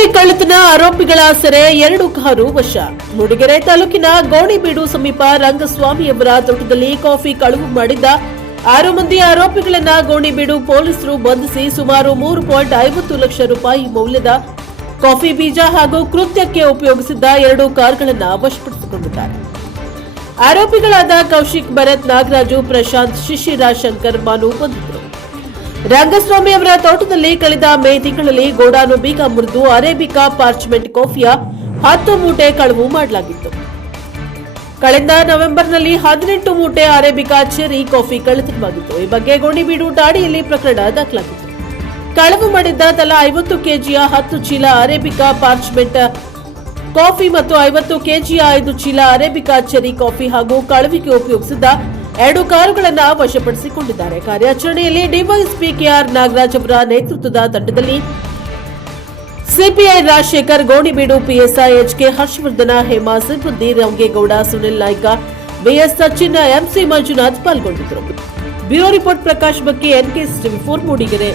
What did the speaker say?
Coffee ಕಳ್ಳತನ ಆರೋಪಿಗಳ ಸೆರೆ 2 ಕಾರು ವಶ. ಮೂಡಿಗೆರೆ ತಾಲೂಕಿನ ಗೋಣಿಬೀಡು ಸಮೀಪ ರಂಗಸ್ವಾಮಿಯವರ ತೋಟದಲ್ಲಿ ಕಾಫಿ ಕಳವು ಮಾಡಿದ್ದ 6 ಮಂದಿ ಆರೋಪಿಗಳನ್ನ ಗೋಣಿಬೀಡು ಪೊಲೀಸರು ಬಂಧಿಸಿ ಸುಮಾರು 3.50 ಲಕ್ಷ ರೂಪಾಯಿ ಮೌಲ್ಯದ ಕಾಫಿ ಬೀಜ ಹಾಗೂ ಕೃತ್ಯಕ್ಕೆ ಉಪಯೋಗಿಸಿದ್ದ 2 ಕಾರುಗಳನ್ನು ವಶಪಡಿಸಿಕೊಂಡಿದ್ದಾರೆ. ಆರೋಪಿಗಳಾದ ಕೌಶಿಕ್, ಭರತ್, ನಾಗರಾಜು, ಪ್ರಶಾಂತ್, ಶಿಶಿರ, ಶಂಕರ್, ಮಾನು ಬಂಧಿತರು. ರಂಗಸ್ವಾಮಿ ಅವರ ತೋಟದಲ್ಲಿ ಕಳೆದ ಮೇ ತಿಂಗಳಲ್ಲಿ ಗೋಡಾನು ಬೀಗ ಮುರಿದು ಅರೇಬಿಕಾ ಪಾರ್ಚ್ಮೆಂಟ್ ಕಾಫಿಯ 10 ಮೂಟೆ ಕಳವು ಮಾಡಲಾಗಿತ್ತು. ಕಳೆದ ನವೆಂಬರ್ನಲ್ಲಿ 18 ಮೂಟೆ ಅರೇಬಿಕಾ ಚೆರಿ ಕಾಫಿ ಕಳ್ಳತನವಾಗಿತ್ತು. ಈ ಬಗ್ಗೆ ಗೋಣಿಬೀಡು ಠಾಣೆಯಲ್ಲಿ ಪ್ರಕರಣ ದಾಖಲಾಗಿತ್ತು. ಕಳವು ಮಾಡಿದ್ದ ತಲಾ 50 ಕೆಜಿಯ 10 ಚೀಲ ಅರೇಬಿಕಾ ಪಾರ್ಚ್ಮೆಂಟ್ ಕಾಫಿ ಮತ್ತು 50 ಕೆಜಿಯ 5 ಚೀಲ ಅರೇಬಿಕಾ ಚೆರಿ ಕಾಫಿ ಹಾಗೂ ಕಳವಿಗೆ ಉಪಯೋಗಿಸಿದ್ದ 2 ಕಾರುಗಳನ್ನು ವಶಪಡಿಸಿಕೊಂಡಿದ್ದಾರೆ. ಕಾರ್ಯಾಚರಣೆಯಲ್ಲಿ ಡಿವೈಎಸ್ಪಿ ಕೆಆರ್ ನಾಗರಾಜ್ ಅವರ ನೇತೃತ್ವದ ತಂಡದಲ್ಲಿ CPI Rajashekar, Gonibeedu PSI HK Harshavardhana, Hema ಸಿಬ್ಬಂದಿ, ರಂಗೇಗೌಡ, ಸುನಿಲ್ ನಾಯ್ಕ, ಬಿಎಸ್ ಸಚಿನ್, ಎಂಸಿ ಮಂಜುನಾಥ್ ಪಾಲ್ಗೊಂಡಿದ್ದರು. ಬ್ಯೂರೋ ರಿಪೋರ್ಟ್ ಪ್ರಕಾಶ್ ಬಗ್ಗೆ, ಎನ್ಕೆ ಟಿವಿ 4 ಮೂಡಿಗೆರೆ.